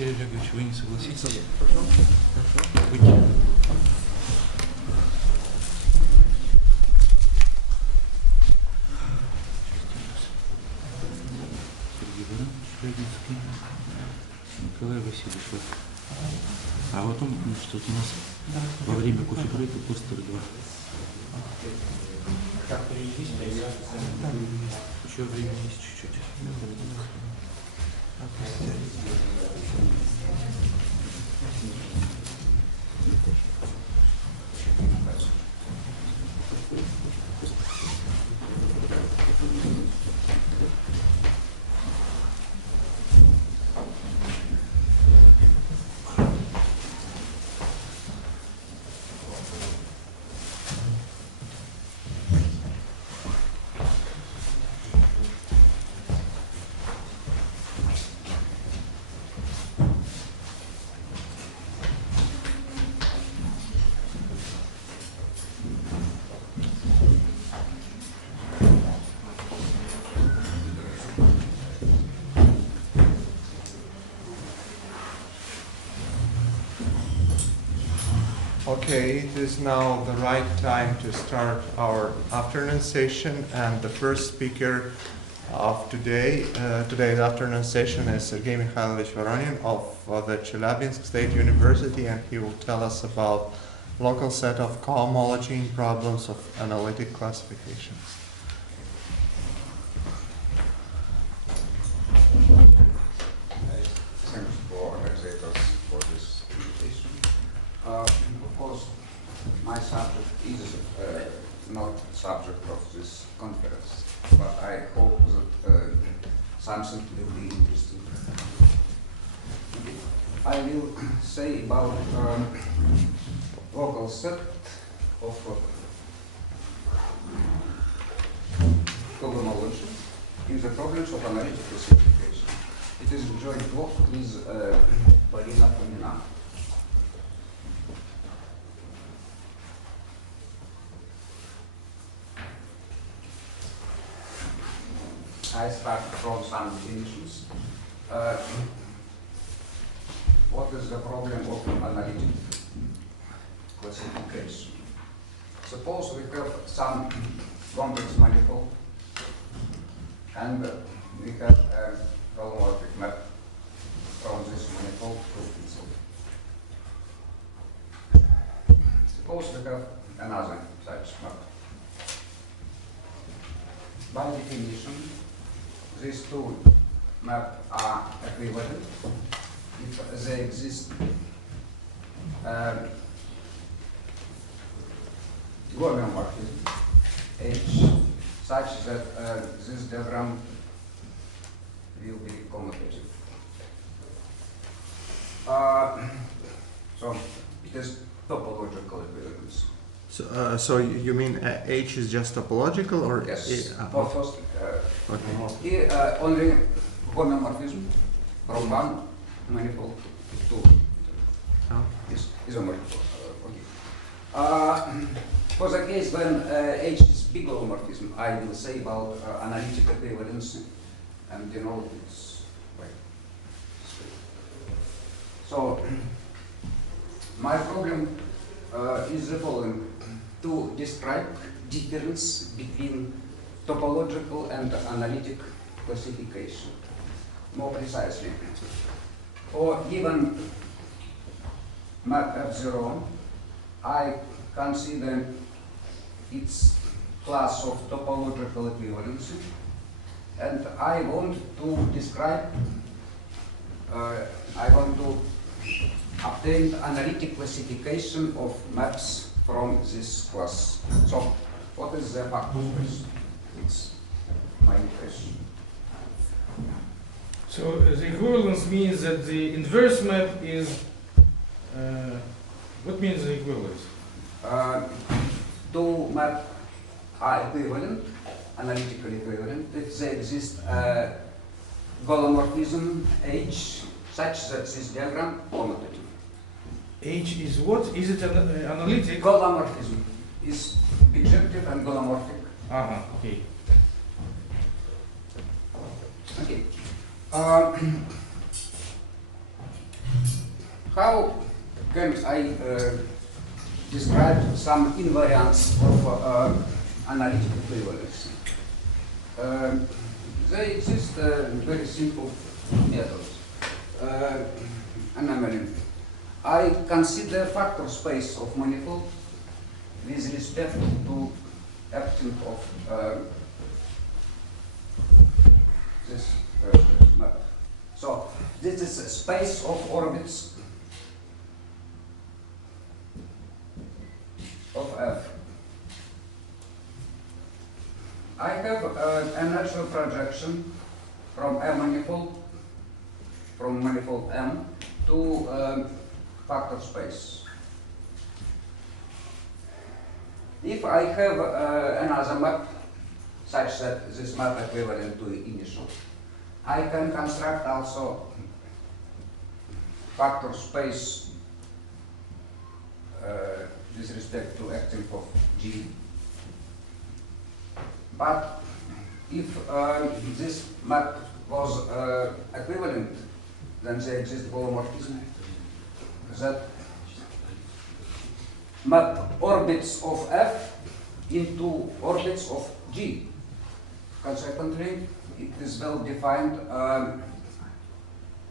Сергей Олегович, вы не согласитесь? Хорошо. Выйти. Николай Васильевич. А вот он, что-то у нас во время кофе-брейка постер 2. Как перевестись, Еще времени есть чуть-чуть. Okay, it is now the right time to start our afternoon session, and the first speaker of today's afternoon session is Sergei Mikhailovich Voronin of the Chelyabinsk State University, and he will tell us about local set of cohomology in problems of analytic classifications. Thanks for organizers for this invitation. Of course, my subject is not subject of this conference, but I hope that something will be interesting. I will say about local set of cohomology in the problems of analytic classification. It is a joint work with Voronin. I start from some definitions. What is the problem of analytic classification? Suppose we have some complex manifold and we have a holomorphic map from this manifold to itself. Suppose we have another such map. By definition, these two maps are equivalent if they exist homeomorphism H such that this diagram will be commutative. So it is topological equivalence. So you mean H is just topological, or Yes. First, okay. here only homeomorphism from one manifold to Oh. is isomorphism. Okay. For the case when H is big holomorphism, I will say about analytic equivalence, and you know it's quite straight. So my problem is the following: to describe difference between topological and analytic classification. More precisely, for given map F0, I consider its class of topological equivalency, and I want to describe, I want to obtain analytic classification of maps from this class. So, what is the factor space? It's my question. So the equivalence means that the inverse map is. What means the equivalence? Two maps are equivalent, analytically equivalent, if they exist holomorphism H such that this diagram commutative. H is what? Is it an analytic? Holomorphism is bijective and holomorphic. Okay. Okay. how can I describe some invariants of analytic equivalence? There exist very simple methods. Anomaly. I consider factor space of manifold with respect to acting of this map. So this is a space of orbits of F. I have a natural projection from a manifold, from manifold M to factor space. If I have another map such that this map equivalent to the initial, I can construct also factor space with respect to acting of G. But if this map was equivalent, then there exists holomorphism that map orbits of F into orbits of G. Consequently, it is well defined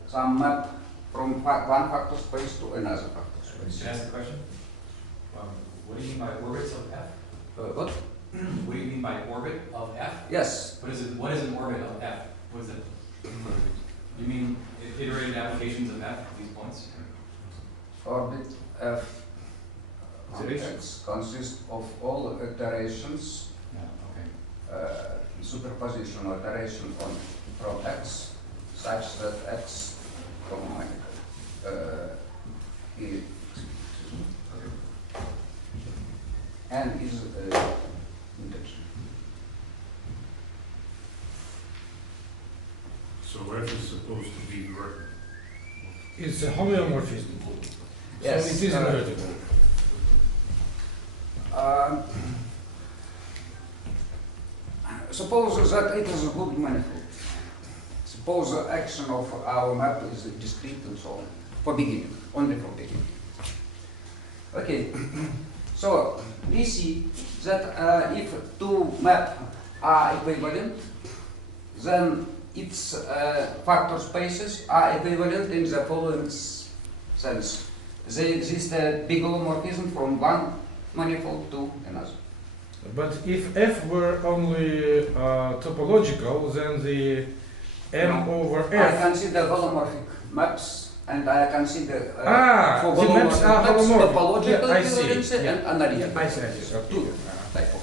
some map from one factor space to another factor space. Can I ask a question? What do you mean by orbits of F? What? What do you mean by orbit of F? Yes. What is it? What is an orbit of F? What is it? You mean iterated applications of F at these points? Orbit F on X consists of all iterations, superposition or iteration from X, such that X is and is integer. So F is supposed to be correct. It's a homeomorphism. Yes. So it is invertible. Suppose that it is a good manifold. Suppose the action of our map is discrete and so on. For beginning, only for beginning. Okay, so we see that if two maps are equivalent, then its factor spaces are equivalent in the following sense. They exist a big holomorphism from one manifold to another. But if F were only topological, then the M No. over I F. consider holomorphic maps, and I consider for the maps are holomorphic. topological Yeah, I see. equivalence and Yeah. analytic. Yeah, I see. Okay. Two type of.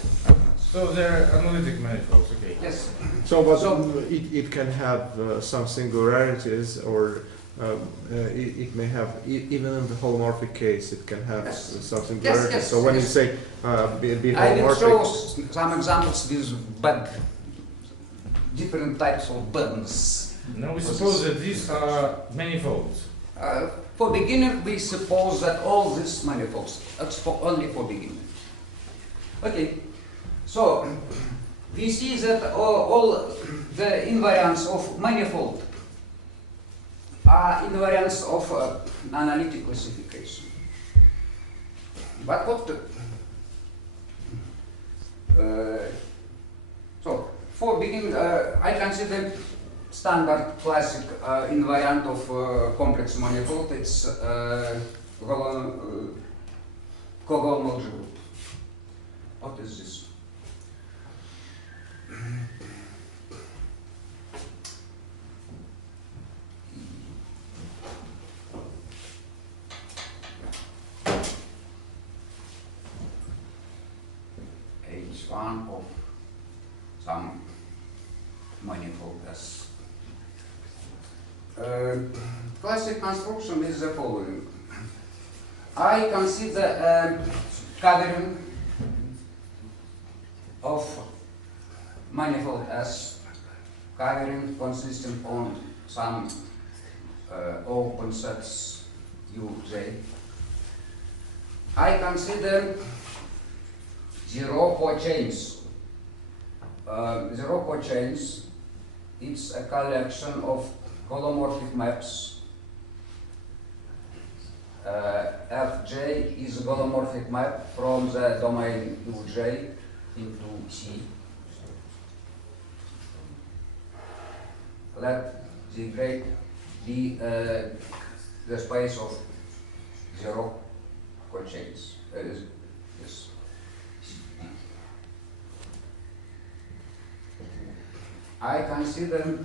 So they're analytic manifolds. Okay. Yes. So, but So- it can have some singularities, or it may have, even in the holomorphic case, it can have Yes. some singularities. yes, So when yes. you say be I will show holomorphic, some examples with band, different types of bands. Now we suppose that these are manifolds. For beginner, we suppose that all these manifolds. That's only for beginner. Okay, so we see that all the invariants of manifold are invariants of analytic classification. But what? So for beginner, I consider standard classic invariant of complex manifold. It's Cohomology group. What is this? H1 of some manifold S. Classic construction is the following. I consider a covering of manifold S, covering consisting on some open sets Uj. I consider zero cochains. Zero cochains, it's a collection of holomorphic maps Fj is a holomorphic map from the domain Uj into C. Let the grade be the space of zero cochains. Yes. I consider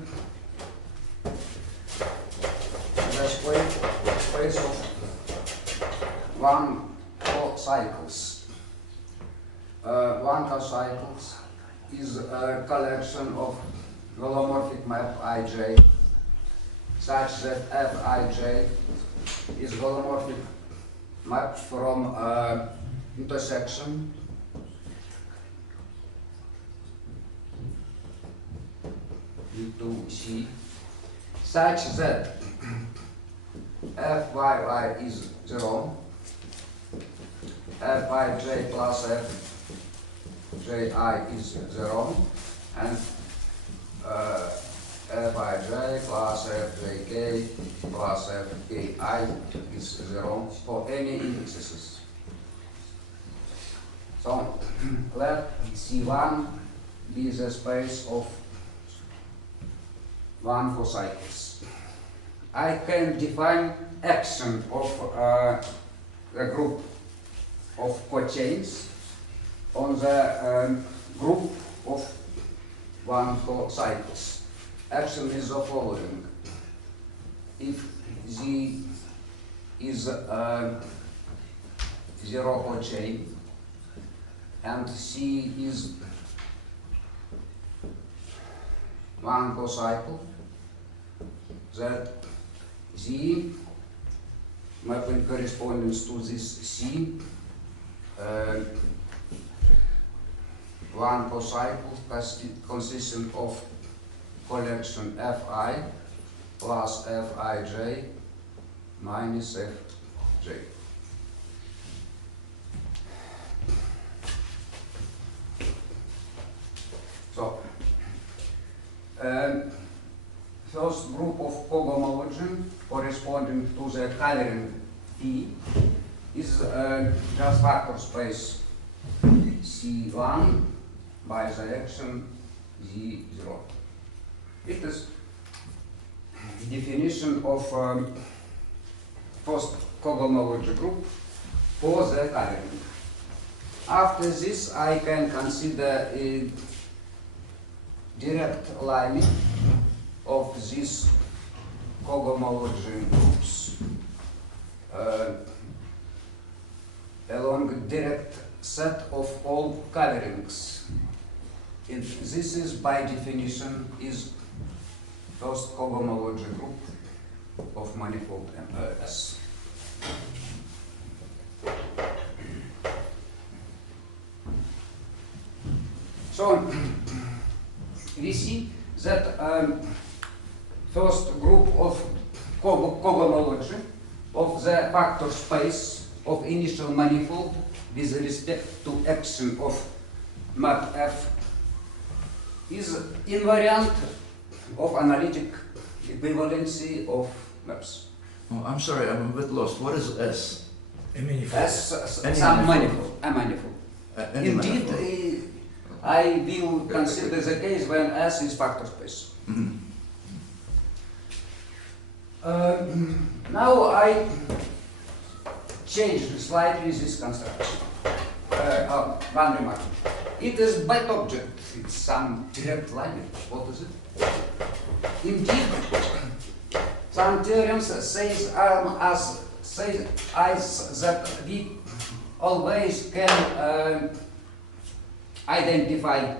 the space of one co-cycles. One co-cycles is a collection of holomorphic map Ij such that Fij is holomorphic map from intersection into C such that Fyi is 0, Fij plus Fji is 0, and Fij plus Fjk plus Fki is 0 for any indices. So let C1 be the space of one co-cycles. I can define action of the group of cochains on the group of one co-cycles. Action is the following. If Z is zero cochain and C is one co-cycle, that Z mapping corresponds to this C, one co-cycle consisting of collection Fi plus Fij minus Fj. So, first group of cohomology corresponding to the coloring P is just vector space C1 by the action Z0. It is definition of first cohomology group for the coloring. After this, I can consider a direct line of these cohomology groups along a direct set of all colorings. This is by definition is first cohomology group of manifold S. So we see that first group of cohomology of the vector space of initial manifold with respect to action of map F is invariant of analytic equivalency of maps. Oh, I'm sorry, I'm a bit lost. What is S? S, Any some manifold. manifold, a manifold. Any Indeed, manifold. I will consider the case when S is vector space. Mhm. Now I change slightly this construction. One remark. It is byte object. It's some direct line. What is it? Indeed, some theorems says that we always can identify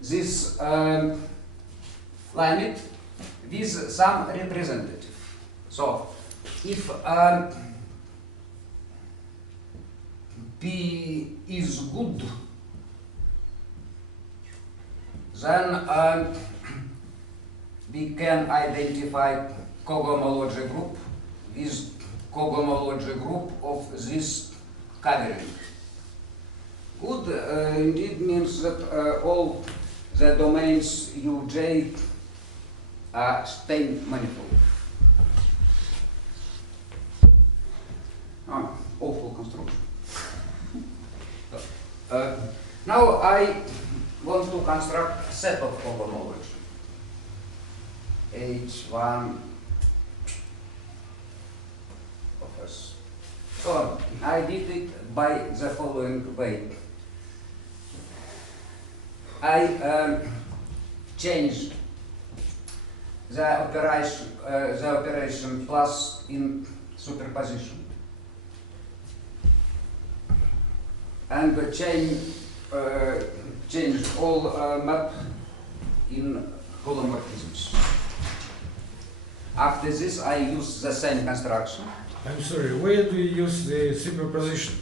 this limit with some representative. So, if P is good, then we can identify cohomology group with cohomology group of this covering. Good indeed means that all the domains Uj are Stein manifold. construction. Now I want to construct a set of cohomology. H1 of S. So I did it by the following way. I changed the operation plus in superposition and change all map in holomorphisms. After this, I use the same construction. I'm sorry, where do you use the superposition?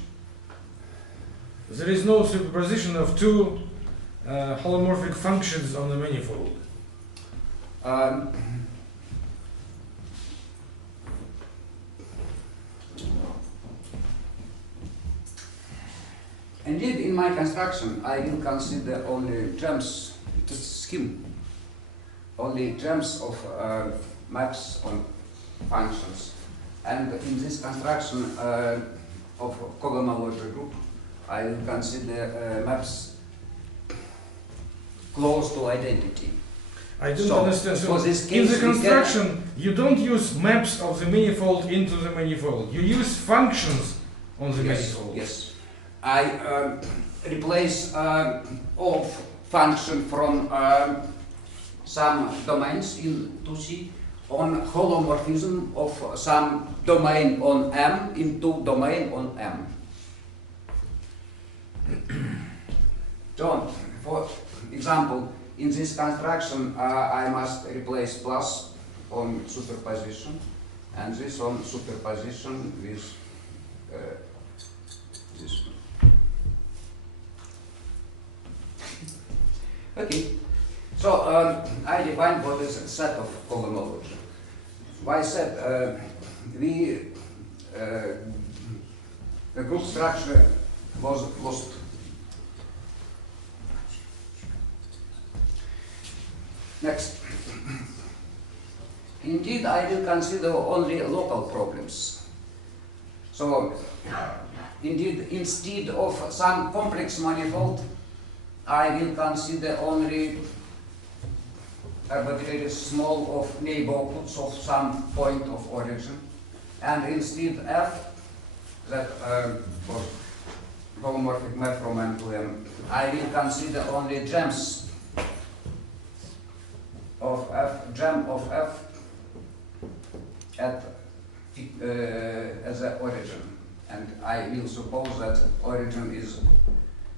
There is no superposition of two holomorphic functions on the manifold. Indeed, in my construction, I will consider only terms, it is scheme, only terms of maps on functions. And in this construction of cohomology group, I will consider maps close to identity. I don't understand. So this in case the construction, you don't use maps of the manifold into the manifold. You use functions on the manifold. Yes. I replace all function from some domains in 2C on holomorphism of some domain on M into domain on M. So, for example, in this construction, I must replace plus on superposition, and this on superposition with this. Okay, so I define what is a set of cohomology. By set, the group structure was lost. Next. Indeed, I will consider only local problems. So, indeed, instead of some complex manifold, I will consider only arbitrary small of neighborhoods of some point of origin, and instead F, that was holomorphic map from M to M, I will consider only gems of F, gem of F at as an origin, and I will suppose that origin is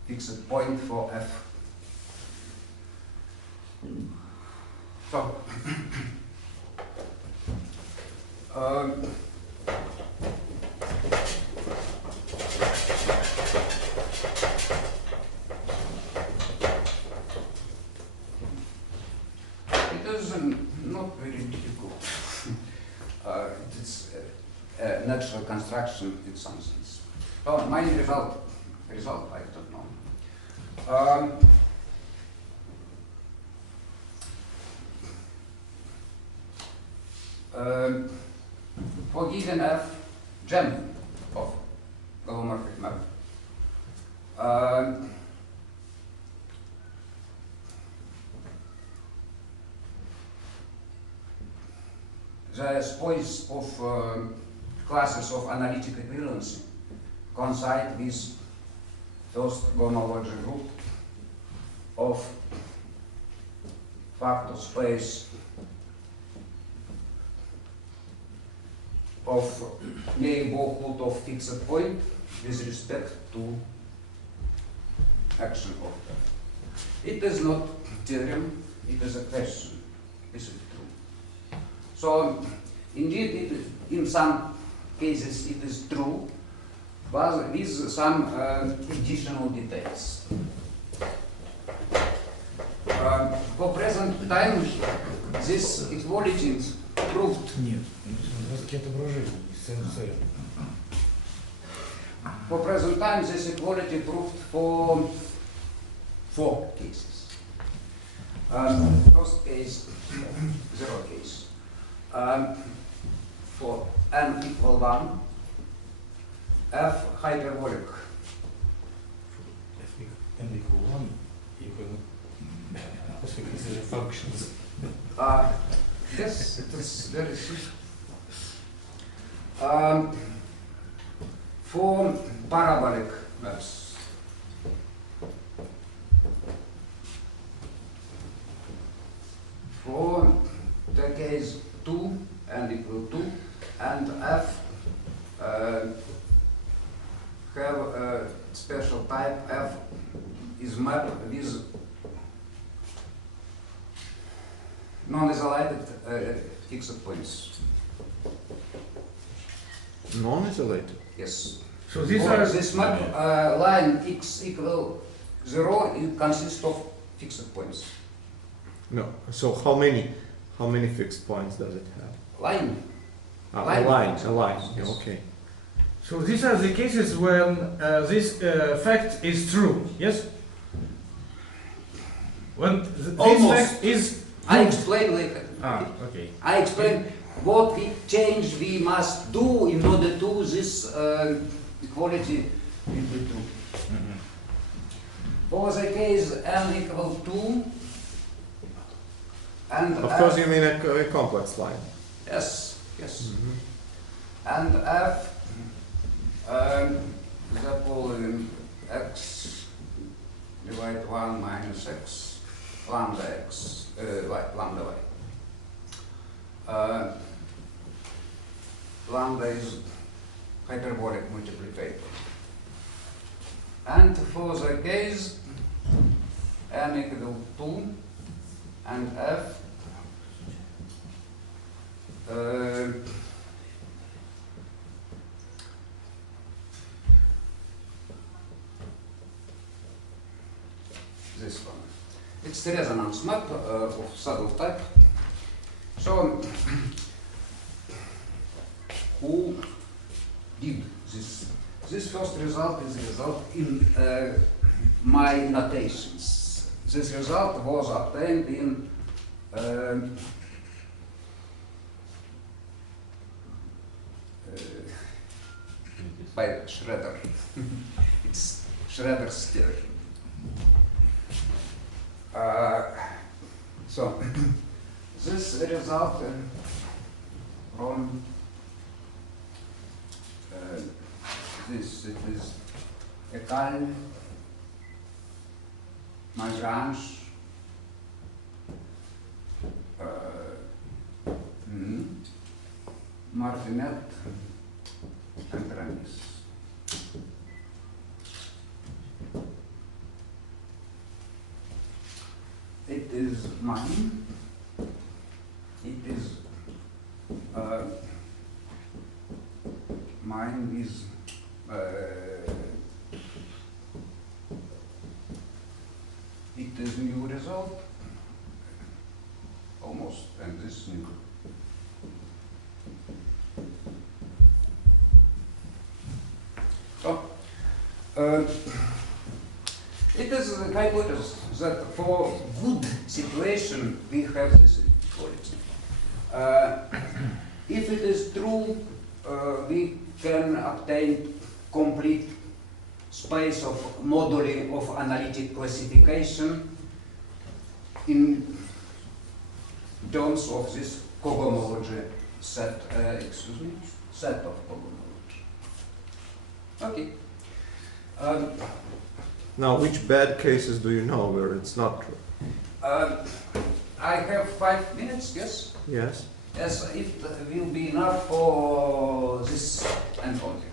fixed point for F. So, it is not very difficult. It's a natural construction in some sense. So my result I don't know. For given F, gem of holomorphic map, the space of classes of analytic equivalence coincide with first homology group of factor space of neighborhood of fixed point with respect to action of F. It is not theorem, it is a question. Is it true? So, indeed, in some cases it is true, but with some additional details. For present time, this equality is proved. For present time, this equality proved for 4 cases. First case, 0 case. For n equal 1, f hyperbolic. If n equal 1, you can consider functions. Yes, it is very simple. For parabolic maps, for the case 2 and equal 2 and f have a special type. F is mapped with non-isolated fixed points. Non-isolated. Yes. So these For are this map, line x equal 0, it consists of fixed points. No. So how many fixed points does it have? Line. A Line. line. A line. Yes. Okay. so these are the cases when this fact is true. Yes. When this Almost. fact is I true. explain later. Okay. I explain what change we must do in order to this equality will be true. For the case n equal 2 and Of f, course, you mean a complex line. yes, yes, Mhm. and f the following x divide 1 minus x lambda x lambda y. Lambda is hyperbolic multiplicator. And for the case n equal 2 and f this one. It's the resonance map of saddle type. So who did this? This first result is a result in my notations. This result was obtained in by Schroeder. It's Schroeder's theory. So this result from this, it is Ecal, Magrange, Martinet, and Ramis. It is mine. It is mine is it is new result almost, and this new. So it is a hypothesis that for good situation we have this equality. If it is true, we can obtain complete space of moduli of analytic classification in terms of this cohomology set, set of cohomology. Okay. Now, which bad cases do you know where it's not true? I have 5 minutes, yes? Yes. Yes, it will be enough for this and only.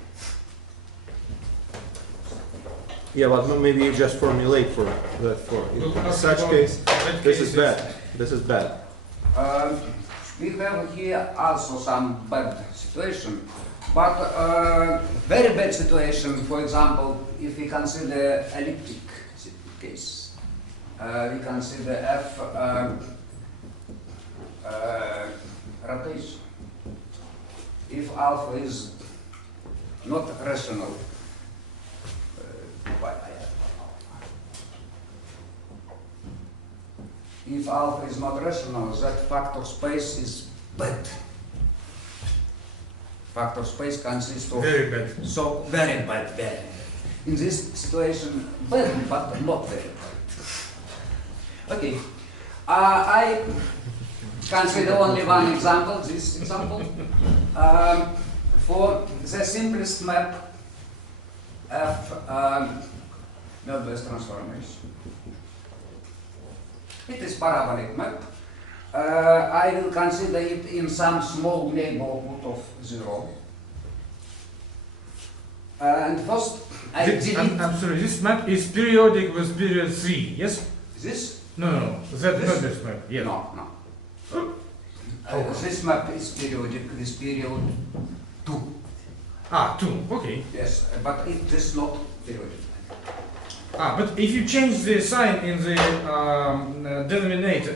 Yeah, but maybe you just formulate for that for in such case. This is bad. This is bad. We have here also some bad situation, but very bad situation. For example, if we consider elliptic case, we consider f rotation. If alpha is not rational, if alpha is not rational, that factor space is bad. factor space consists of Very bad. so very bad. In this situation, bad but not very bad. Okay, I consider only one example. This example for the simplest map of Möbius transformation. It is parabolic map. I will consider it in some small neighborhood of 0. And first, I delete I'm sorry, this map is periodic with period 3, yes? this. No, that This? Möbius map, yes. No. This map is periodic with period 2. Ah, 2, okay. Yes, but it is not periodic. Ah, but if you change the sign in the denominator,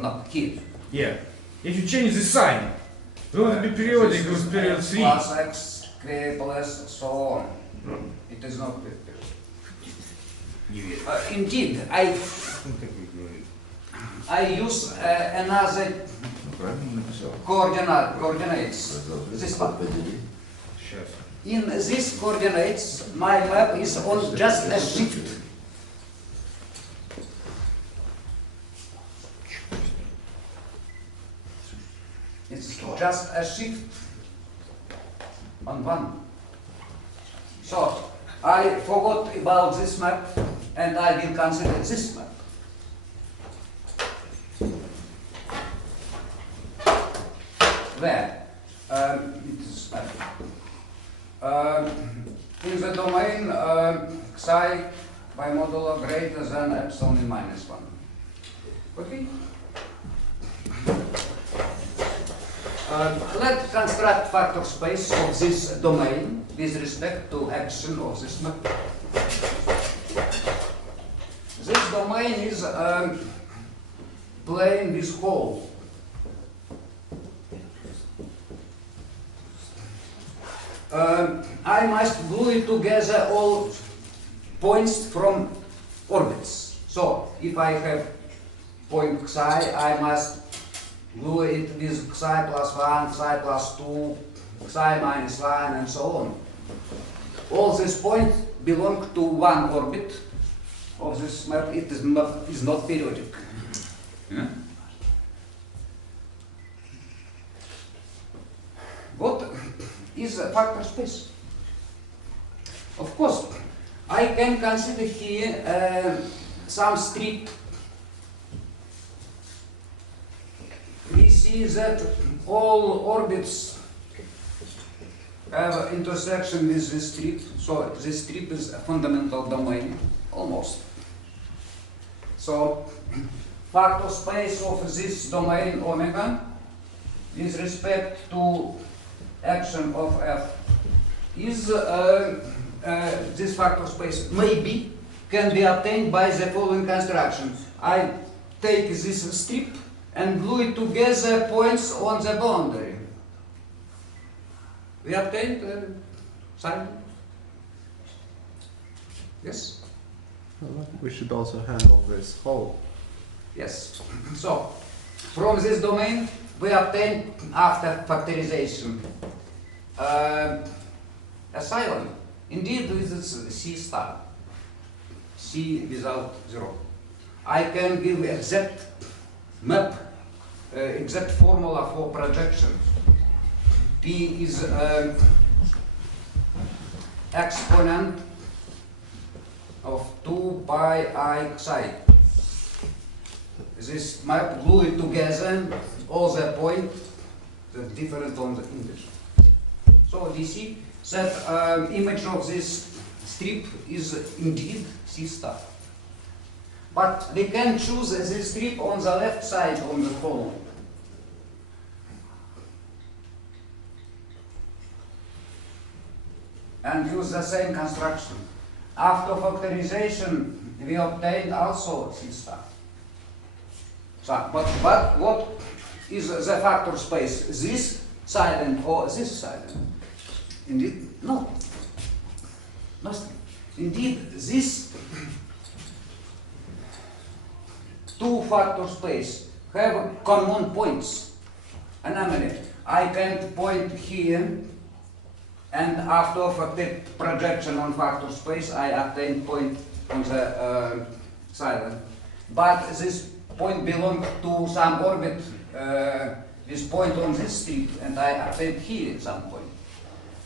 Not here. yeah. If you change the sign, will it be periodic with period 3? Plus x, k plus so on. It is not periodic. Indeed, I use another coordinates. This one. In these coordinates, my map is on just a shift. It's just a shift on one. So, I forgot about this map and I will consider this map. Where? In the domain psi by modulo greater than epsilon in minus 1. Okay? Let's construct factor space of this domain with respect to action of this map. This domain is plane with hole. I must glue together all points from orbits. So, if I have point psi, I must glue it with psi plus 1, psi plus 2, psi minus 1, and so on. All these points belong to one orbit of this map. It is not periodic. Yeah? What is a factor space? Of course, I can consider here some strip. We see that all orbits have intersection with this strip, so this strip is a fundamental domain, almost. So, factor space of this domain omega with respect to action of f is this factor space maybe can be obtained by the following construction. I take this strip and glue it together points on the boundary. We obtained sign? Yes? We should also handle this whole. Yes. So, from this domain, we obtain after factorization epsilon. Indeed, this is C star. C without 0. I can give exact map, exact formula for projection. P is exponent of 2 pi I psi. This map glue it together, all the points that different on the image. So we see that image of this strip is indeed C star. But we can choose this strip on the left side on the column. And use the same construction. After factorization, we obtain also C star. So, but what is the factor space? This silent or this silent? Indeed, no. Nothing. Indeed, this two factor space have common points. Anomaly. I can point here, and after of the projection on factor space, I obtain point on the silent. But this point belongs to some orbit with point on this strip, and I obtain here some point.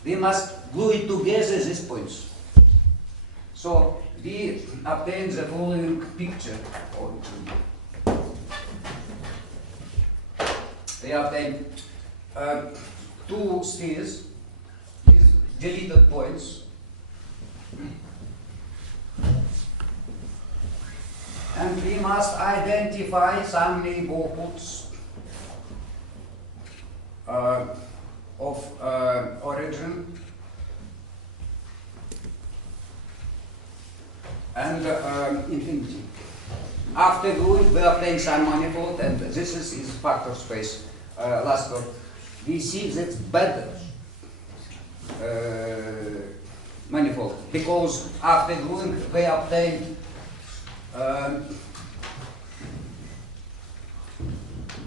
We must glue it together, these points. So we obtain the following picture. We obtain two spheres with deleted points. And we must identify some neighborhoods of origin and infinity. After gluing, we obtain some manifold, and this is factor space. Last word. We see that better manifold, because after gluing, we obtain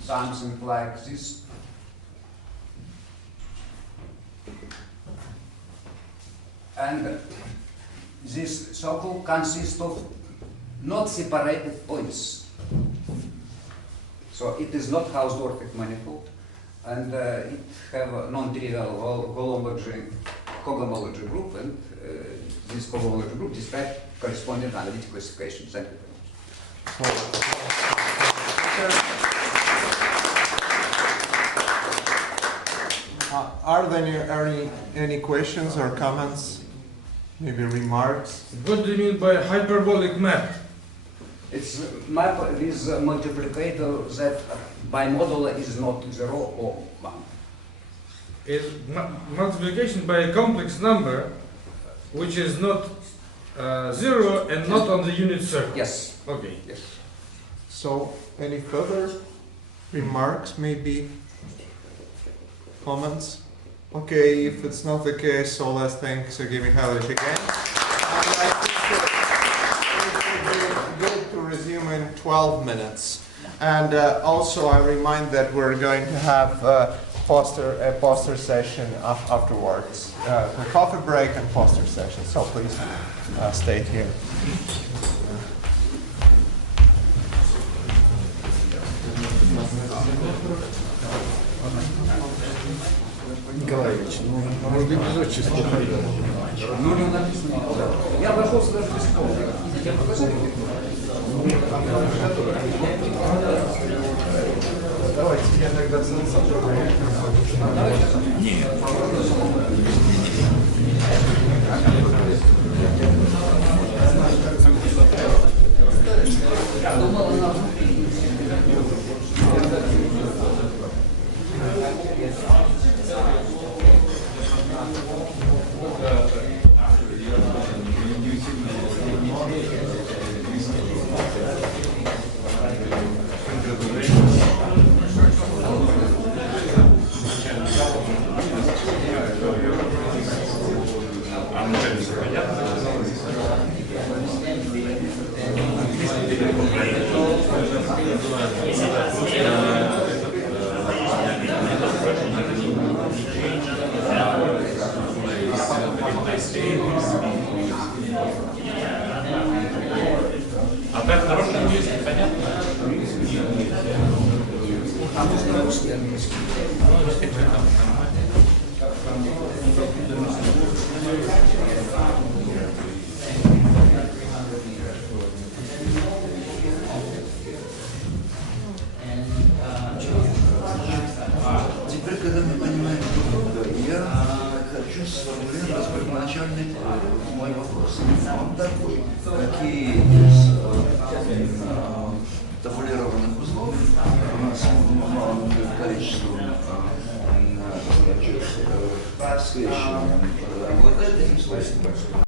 something like this. And this circle consists of not separated points. So it is not Hausdorff manifold, and it have a non-trivial cohomology group, and this cohomology group describes corresponding analytic classification. Thank you very much. Are there any questions or comments? Maybe remarks? What do you mean by hyperbolic map? It's map with multiplicator that by modulo is not 0 or 1. Is multiplication by a complex number which is not 0 and not on the unit circle. Yes. Okay. Yes. So, any further remarks, maybe comments? Okay, if it's not the case, so let's thank Sergei Mikhailovich again. And I think it would be good to resume in 12 minutes. And also I remind that we're going to have a poster session afterwards. A coffee break and poster session, so please stay here. Николаевич, ну, можно без отчества. Ну, не написано. Я обошелся даже без слов. Я показал. Давайте я тогда Я думал, она А так хорошо английский, понятно? А можно русский, английский? Теперь, когда мы понимаем друг друга, я хочу сформулировать первоначальный мой вопрос. Он такой: какие из табулированных узлов у нас малым количеством скрещиванием обладает этим свойством?